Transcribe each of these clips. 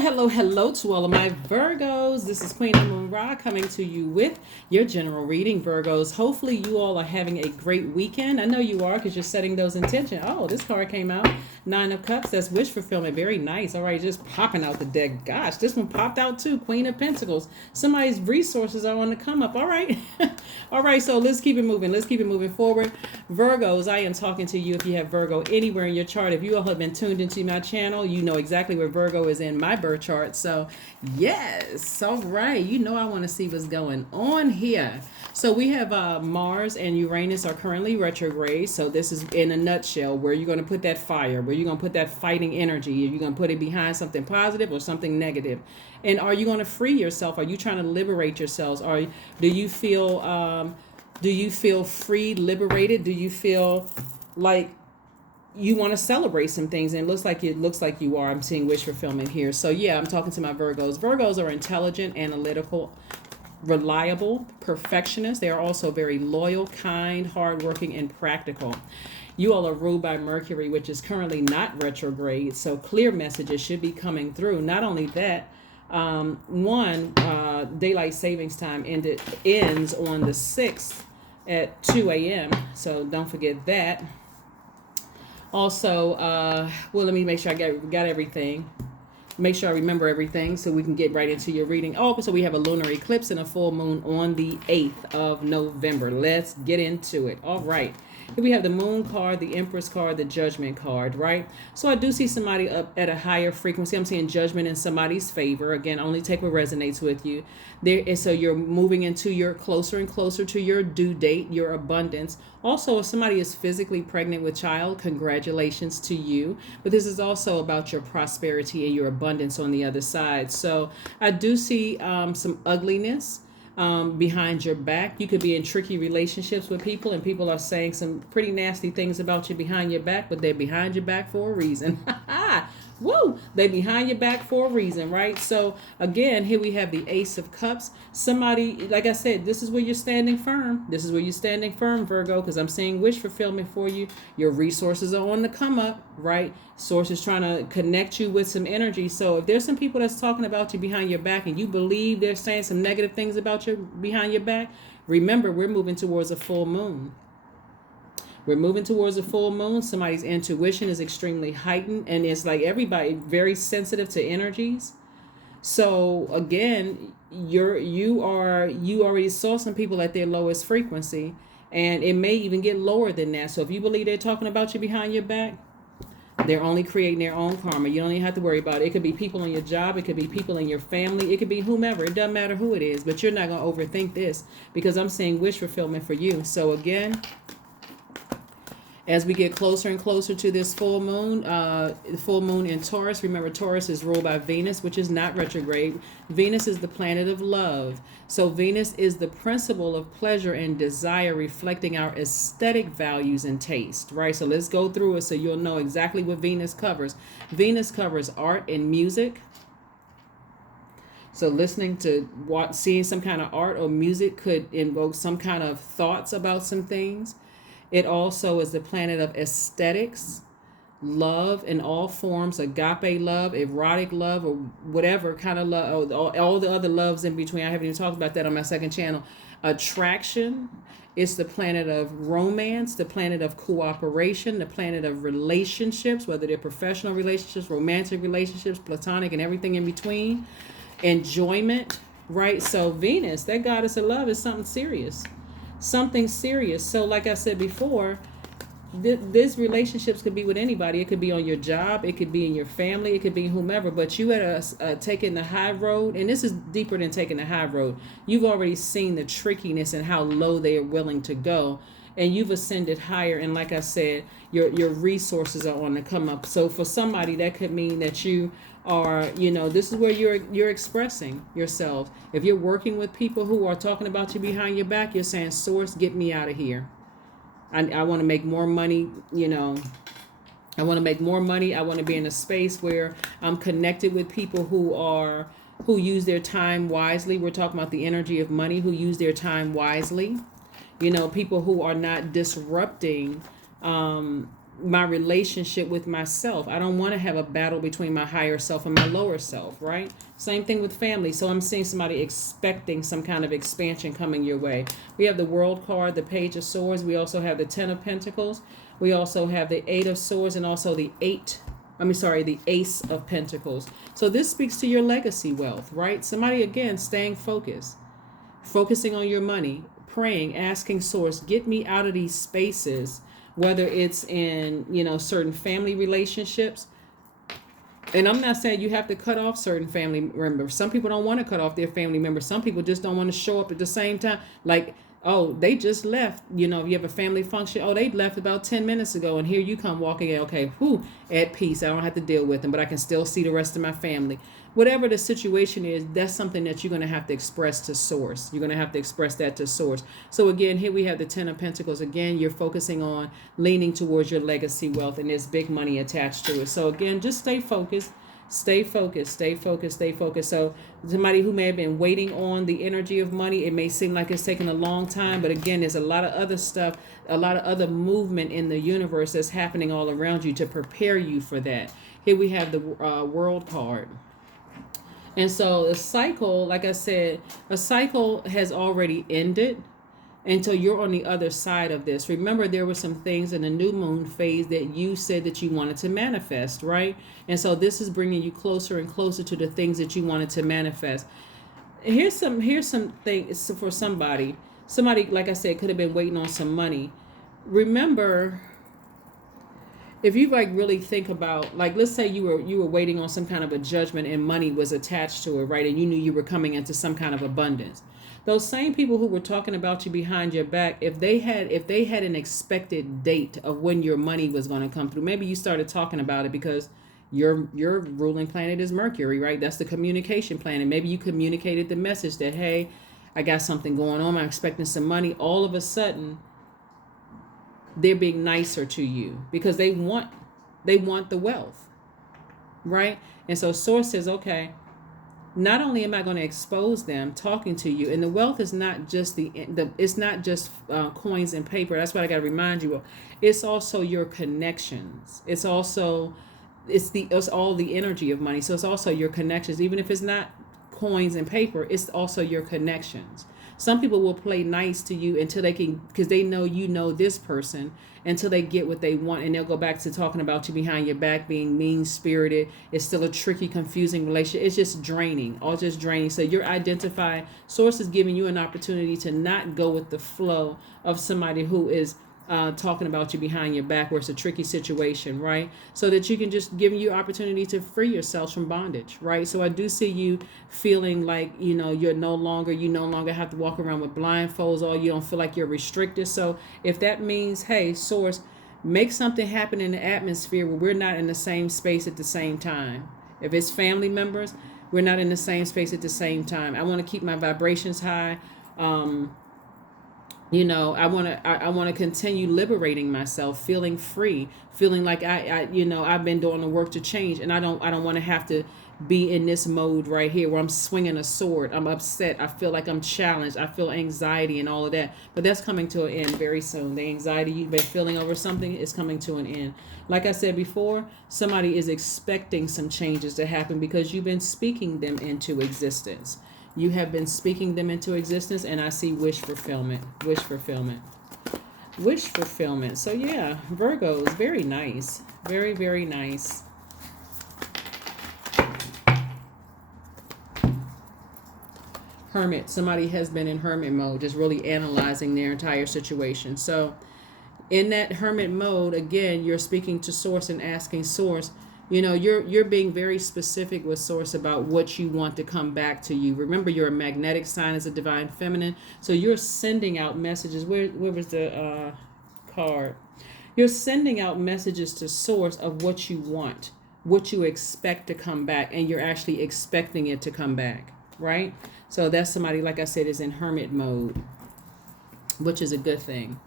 Hello to all of my Virgos. This is Queen Amun Ra coming to you with your general reading, Virgos. Hopefully you all are having a great weekend. I know you are because you're setting those intentions. Oh, this card came out. Nine of Cups. That's wish fulfillment. Very nice. All right, just popping out the deck. Gosh, this one popped out too. Queen of Pentacles. Somebody's resources are on the come up. All right. All right, so let's keep it moving. Let's keep it moving forward. Virgos, I am talking to you if you have Virgo anywhere in your chart. If you all have been tuned into my channel, you know exactly where Virgo is in my birth chart. So yes, all right, you know I want to see what's going on here. So we have Mars and Uranus are currently retrograde. So this is in a nutshell where you're going to put that fire, where you're going to put that fighting energy. Are you going to put it behind something positive or something negative? And are you going to free yourself? Are you trying to liberate yourselves? Or do you feel free, liberated? Do you feel like you want to celebrate some things? And it looks like you are. I'm seeing wish fulfillment here. So yeah, I'm talking to my Virgos. Virgos are intelligent, analytical, reliable, perfectionists. They are also very loyal, kind, hardworking, and practical. You all are ruled by Mercury, which is currently not retrograde. So clear messages should be coming through. Not only that, daylight savings time ends on the 6th at 2 a.m. So don't forget that. Also, let me make sure I got everything. Make sure I remember everything so we can get right into your reading. Oh, so we have a lunar eclipse and a full moon on the 8th of November. Let's get into it. All right. Here we have the moon card, the empress card, the judgment card, right? So I do see somebody up at a higher frequency. I'm seeing judgment in somebody's favor. Again, only take what resonates with you. So you're moving into your closer and closer to your due date, your abundance. Also, if somebody is physically pregnant with child, congratulations to you. But this is also about your prosperity and your abundance on the other side. So I do see some ugliness behind your back. You could be in tricky relationships with people and people are saying some pretty nasty things about you behind your back, but they're behind your back for a reason. Woo! They behind your back for a reason, right? So again, here we have the Ace of Cups. Somebody, like I said, this is where you're standing firm. This is where you're standing firm, Virgo, because I'm seeing wish fulfillment for you. Your resources are on the come up, right? Source is trying to connect you with some energy. So if there's some people that's talking about you behind your back and you believe they're saying some negative things about you behind your back, remember, we're moving towards a full moon. We're moving towards a full moon. Somebody's intuition is extremely heightened, and it's like everybody very sensitive to energies. So again, you already saw some people at their lowest frequency, and it may even get lower than that. So if you believe they're talking about you behind your back, they're only creating their own karma. You don't even have to worry about it. It could be people on your job. It could be people in your family. It could be whomever. It doesn't matter who it is, but you're not going to overthink this because I'm seeing wish fulfillment for you. So again, as we get closer and closer to this full moon in Taurus, remember Taurus is ruled by Venus, which is not retrograde. Venus is the planet of love. So Venus is the principle of pleasure and desire, reflecting our aesthetic values and taste, right? So let's go through it so you'll know exactly what Venus covers. Venus covers art and music. So listening to seeing some kind of art or music could invoke some kind of thoughts about some things. It also is the planet of aesthetics, love in all forms, agape love, erotic love, or whatever kind of love, all the other loves in between. I haven't even talked about that on my second channel. Attraction. It's the planet of romance, the planet of cooperation, the planet of relationships, whether they're professional relationships, romantic relationships, platonic, and everything in between. Enjoyment, right? So Venus, that goddess of love, is something serious. Something serious. So like I said before, this relationships could be with anybody. It could be on your job, it could be in your family, it could be whomever, but you had taken the high road, and this is deeper than taking the high road. You've already seen the trickiness and how low they are willing to go, and you've ascended higher. And like I said, your resources are on the come up. So for somebody, that could mean that you are, this is where you're expressing yourself. If you're working with people who are talking about you behind your back, you're saying, source, get me out of here. I want to make more money, I want to make more money. I want to be in a space where I'm connected with people who use their time wisely. We're talking about the energy of money, who use their time wisely. People who are not disrupting my relationship with myself. I don't want to have a battle between my higher self and my lower self, right? Same thing with family. So I'm seeing somebody expecting some kind of expansion coming your way. We have the World card, the Page of Swords. We also have the Ten of Pentacles. We also have the Eight of Swords and also the the Ace of Pentacles. So this speaks to your legacy wealth, right? Somebody, again, staying focused, focusing on your money, praying, asking Source, get me out of these spaces, whether it's in, certain family relationships. And I'm not saying you have to cut off certain family members. Some people don't want to cut off their family members. Some people just don't want to show up at the same time. Like, oh, they just left. If you have a family function, oh, they left about 10 minutes ago. And here you come walking in. Okay, at peace. I don't have to deal with them, but I can still see the rest of my family. Whatever the situation is, that's something that you're going to have to express to Source. You're going to have to express that to Source. So again, here we have the Ten of Pentacles. Again, you're focusing on leaning towards your legacy wealth, and there's big money attached to it. So again, just stay focused. Stay focused, stay focused, stay focused. So somebody who may have been waiting on the energy of money, it may seem like it's taking a long time, but again, there's a lot of other stuff, a lot of other movement in the universe that's happening all around you to prepare you for that. Here we have the World card. And so the cycle, like I said, a cycle has already ended until you're on the other side of this. Remember, there were some things in the new moon phase that you said that you wanted to manifest, right? And so this is bringing you closer and closer to the things that you wanted to manifest. Here's some things for somebody. Somebody, like I said, could have been waiting on some money. Remember, if you really think about, let's say you were waiting on some kind of a judgment and money was attached to it, right? And you knew you were coming into some kind of abundance. Those same people who were talking about you behind your back, if they had an expected date of when your money was going to come through, maybe you started talking about it because your ruling planet is Mercury, right? That's the communication planet. Maybe you communicated the message that, hey, I got something going on. I'm expecting some money. All of a sudden, they're being nicer to you because they want the wealth, right? And so Source says, okay, not only am I going to expose them talking to you, and the wealth is not just it's not just coins and paper. That's what I got to remind you of. It's also your connections. It's all the energy of money. So it's also your connections. Even if it's not coins and paper, it's also your connections. Some people will play nice to you until they can, because they know you know this person, until they get what they want, and they'll go back to talking about you behind your back, being mean-spirited. It's still a tricky, confusing relationship. It's just draining, all just draining. So you're identifying, Source is giving you an opportunity to not go with the flow of somebody who is talking about you behind your back, where it's a tricky situation, right? So that you can just give you opportunity to free yourselves from bondage, right? So I do see you feeling like, you no longer have to walk around with blindfolds, or you don't feel like you're restricted. So if that means, hey, Source, make something happen in the atmosphere where we're not in the same space at the same time. If it's family members, we're not in the same space at the same time. I want to keep my vibrations high. I want to continue liberating myself, feeling free, feeling like I've been doing the work to change, and I don't want to have to be in this mode right here where I'm swinging a sword. I'm upset. I feel like I'm challenged. I feel anxiety and all of that. But that's coming to an end very soon. The anxiety you've been feeling over something is coming to an end. Like I said before, somebody is expecting some changes to happen because you've been speaking them into existence. You have been speaking them into existence, and I see wish fulfillment. Wish fulfillment. Wish fulfillment. So yeah, Virgo is very nice. Very, very nice. Hermit. Somebody has been in hermit mode, just really analyzing their entire situation. So in that hermit mode, again, you're speaking to Source and asking Source, you're being very specific with Source about what you want to come back to you. Remember, you're a magnetic sign as a divine feminine. So you're sending out messages. Where was the card? You're sending out messages to Source of what you want, what you expect to come back, and you're actually expecting it to come back, right? So that's somebody, like I said, is in hermit mode, which is a good thing.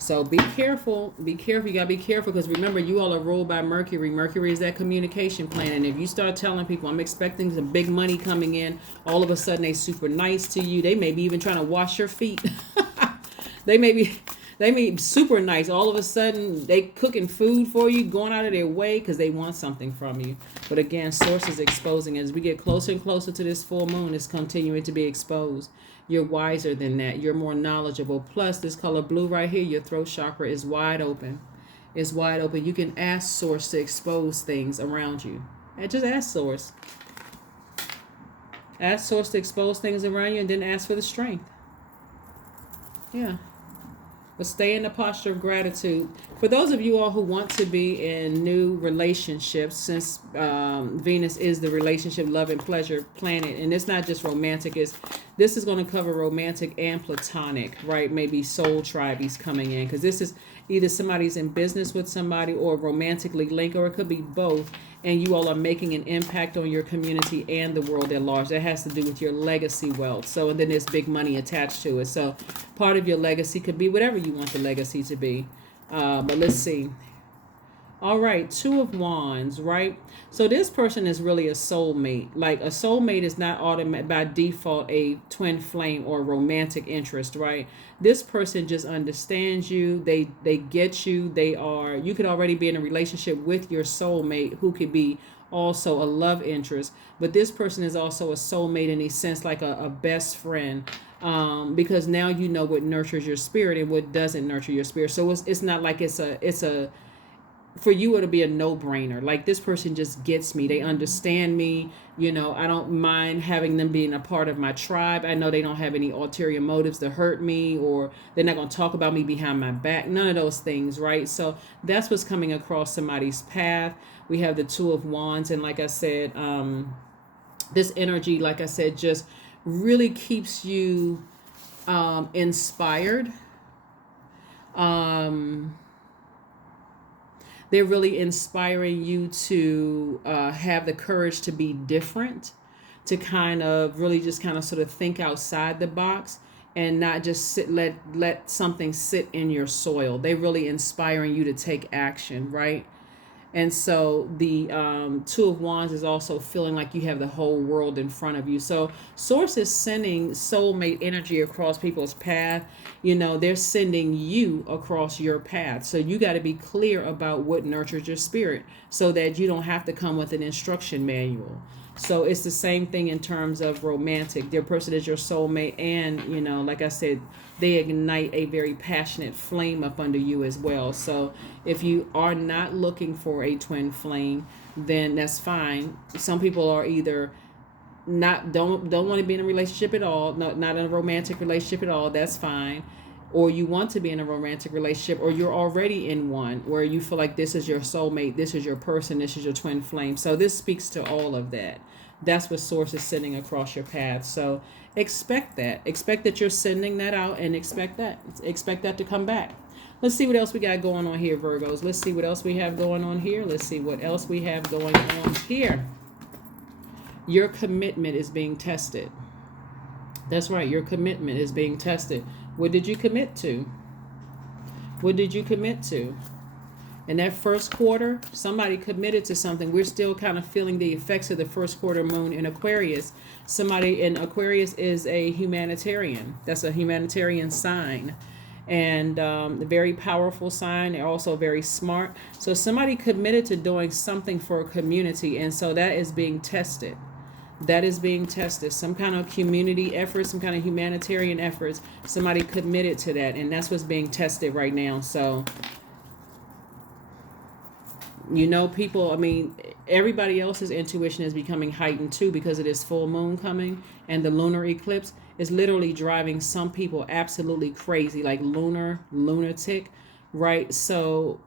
So be careful. Be careful. You got to be careful because remember, you all are ruled by Mercury. Mercury is that communication planet. And if you start telling people, I'm expecting some big money coming in, all of a sudden they super nice to you. They may be even trying to wash your feet. They may be They mean super nice. All of a sudden, they cooking food for you, going out of their way because they want something from you. But again, source is exposing. As we get closer and closer to this full moon, it's continuing to be exposed. You're wiser than that. You're more knowledgeable. Plus, this color blue right here, your throat chakra is wide open. It's wide open. You can ask source to expose things around you. And just ask source. Ask source to expose things around you, and then ask for the strength. Yeah. But stay in the posture of gratitude. For those of you all who want to be in new relationships, since Venus is the relationship, love, and pleasure planet, and it's not just romantic, this is going to cover romantic and platonic, right? Maybe soul tribes coming in, because this is either somebody's in business with somebody or romantically linked, or it could be both, and you all are making an impact on your community and the world at large. That has to do with your legacy wealth. So, and then there's big money attached to it. So part of your legacy could be whatever you want the legacy to be. But let's see. All right, Two of Wands, right? So this person is really a soulmate. Like a soulmate is not automatic by default a twin flame or romantic interest, right? This person just understands you. They get you. You could already be in a relationship with your soulmate who could be also a love interest. But this person is also a soulmate in a sense, like a best friend. Because now you know what nurtures your spirit and what doesn't nurture your spirit. So it's not like it's a for you it'll be a no-brainer. Like this person just gets me. They understand me. You know, I don't mind having them being a part of my tribe. I know they don't have any ulterior motives to hurt me, or they're not going to talk about me behind my back. None of those things, right? So that's what's coming across somebody's path. We have the Two of Wands, and like I said, this energy, like I said, just really keeps you inspired. They're really inspiring you to have the courage to be different, to kind of really just kind of sort of think outside the box and not just let something sit in your soil. They're really inspiring you to take action, right? And so the Two of Wands is also feeling like you have the whole world in front of you. So Source is sending soulmate energy across people's path. You know, they're sending you across your path. So you got to be clear about what nurtures your spirit so that you don't have to come with an instruction manual. So it's the same thing in terms of romantic. Their person is your soulmate, and, you know, like I said, they ignite a very passionate flame up under you as well. So if you are not looking for a twin flame, then that's fine. Some people are either don't want to be in a relationship at all, not in a romantic relationship at all. That's fine. Or you want to be in a romantic relationship, or you're already in one where you feel like this is your soulmate, this is your person, this is your twin flame. So this speaks to all of that. That's what Source is sending across your path. So expect that you're sending that out, and expect that to come back. Let's see what else we got going on here, Virgos. Let's see what else we have going on here. Your commitment is being tested. That's right, your commitment is being tested. What did you commit to? In that first quarter, somebody committed to something. We're still kind of feeling the effects of the first quarter moon in Aquarius. Somebody in Aquarius is a humanitarian. That's a humanitarian sign. And a very powerful sign. They're also very smart. So somebody committed to doing something for a community. And so that is being tested. Some kind of community effort, some kind of humanitarian efforts. Somebody committed to that. And that's what's being tested right now. So, you know, everybody else's intuition is becoming heightened too because of this full moon coming, and the lunar eclipse is literally driving some people absolutely crazy, like lunatic, right? So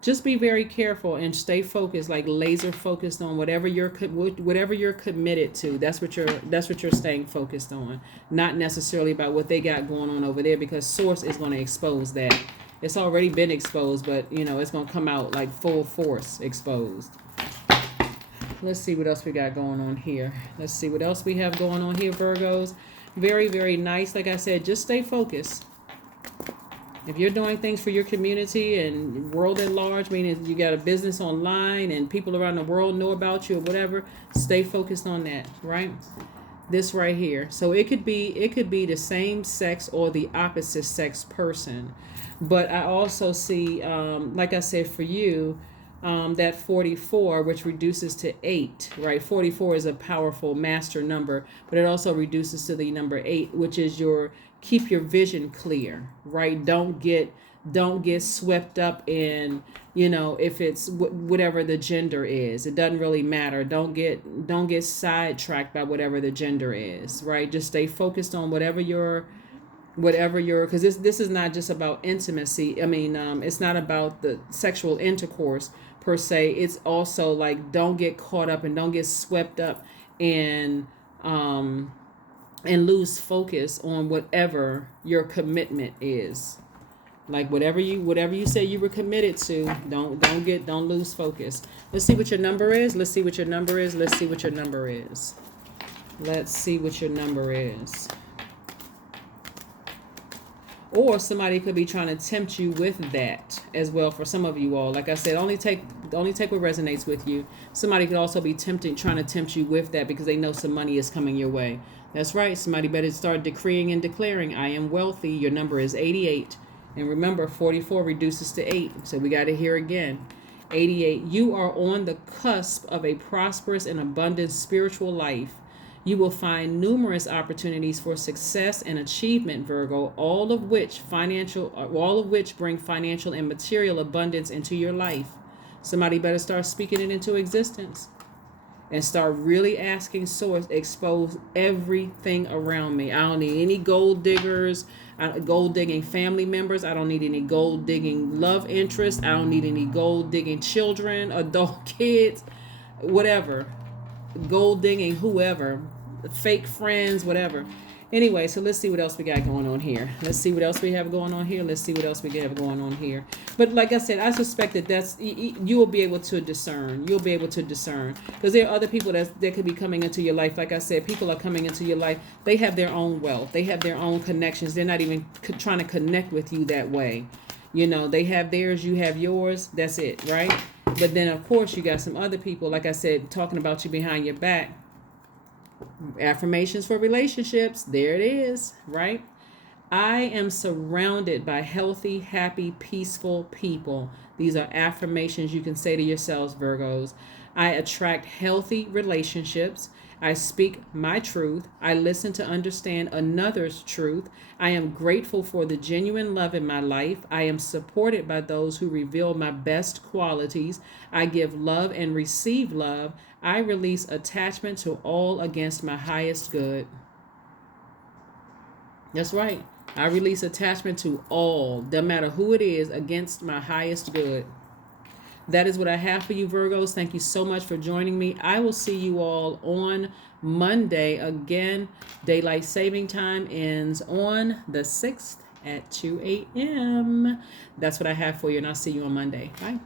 just be very careful and stay focused, like laser focused on whatever you're committed to. That's what you're staying focused on, not necessarily about what they got going on over there, because Source is going to expose that. It's already been exposed, but, you know, it's going to come out like full force exposed. Let's see what else we got going on here. Let's see what else we have going on here, Virgos. Very, very nice. Like I said, just stay focused. If you're doing things for your community and world at large, meaning you got a business online and people around the world know about you or whatever, stay focused on that, right? This right here. So it could be the same sex or the opposite sex person. But I also see, like I said, for you, that 44, which reduces to 8, right? 44 is a powerful master number, but it also reduces to the number 8, which is your keep your vision clear, right? Don't get swept up in, if it's whatever the gender is. It doesn't really matter. Don't get sidetracked by whatever the gender is, right? Just stay focused on whatever your, because this is not just about intimacy. I mean, it's not about the sexual intercourse per se. It's also like, don't get caught up and don't get swept up in and lose focus on whatever your commitment is. Like whatever you say you were committed to, don't lose focus. Let's see what your number is. Let's see what your number is. Let's see what your number is. Let's see what your number is. Or somebody could be trying to tempt you with that as well. For some of you all, like I said, only take what resonates with you. Somebody could also be trying to tempt you with that because they know some money is coming your way. That's right. Somebody better start decreeing and declaring, I am wealthy. Your number is 88. And remember, 44 reduces to 8. So we got to hear again. 88. You are on the cusp of a prosperous and abundant spiritual life. You will find numerous opportunities for success and achievement, Virgo, all of which bring financial and material abundance into your life. Somebody better start speaking it into existence and start really asking Source, expose everything around me. I don't need any gold diggers, gold digging family members. I don't need any gold digging love interests. I don't need any gold digging children, adult kids, whatever. Gold digging whoever, fake friends, whatever. Anyway, so let's see what else we got going on here. Let's see what else we have going on here. Let's see what else we have going on here. But like I said, I suspect that you will be able to discern. You'll be able to discern because there are other people that could be coming into your life. Like I said, people are coming into your life. They have their own wealth. They have their own connections. They're not even trying to connect with you that way. They have theirs, you have yours. That's it, right? But then, of course, you got some other people, like I said, talking about you behind your back. Affirmations for relationships. There it is, right? I am surrounded by healthy, happy, peaceful people. These are affirmations you can say to yourselves, Virgos. I attract healthy relationships. I speak my truth. I listen to understand another's truth. I am grateful for the genuine love in my life. I am supported by those who reveal my best qualities. I give love and receive love. I release attachment to all against my highest good. That's right. I release attachment to all, no matter who it is, against my highest good. That is what I have for you, Virgos. Thank you so much for joining me. I will see you all on Monday. Again, daylight saving time ends on the 6th at 2 a.m. That's what I have for you, and I'll see you on Monday. Bye.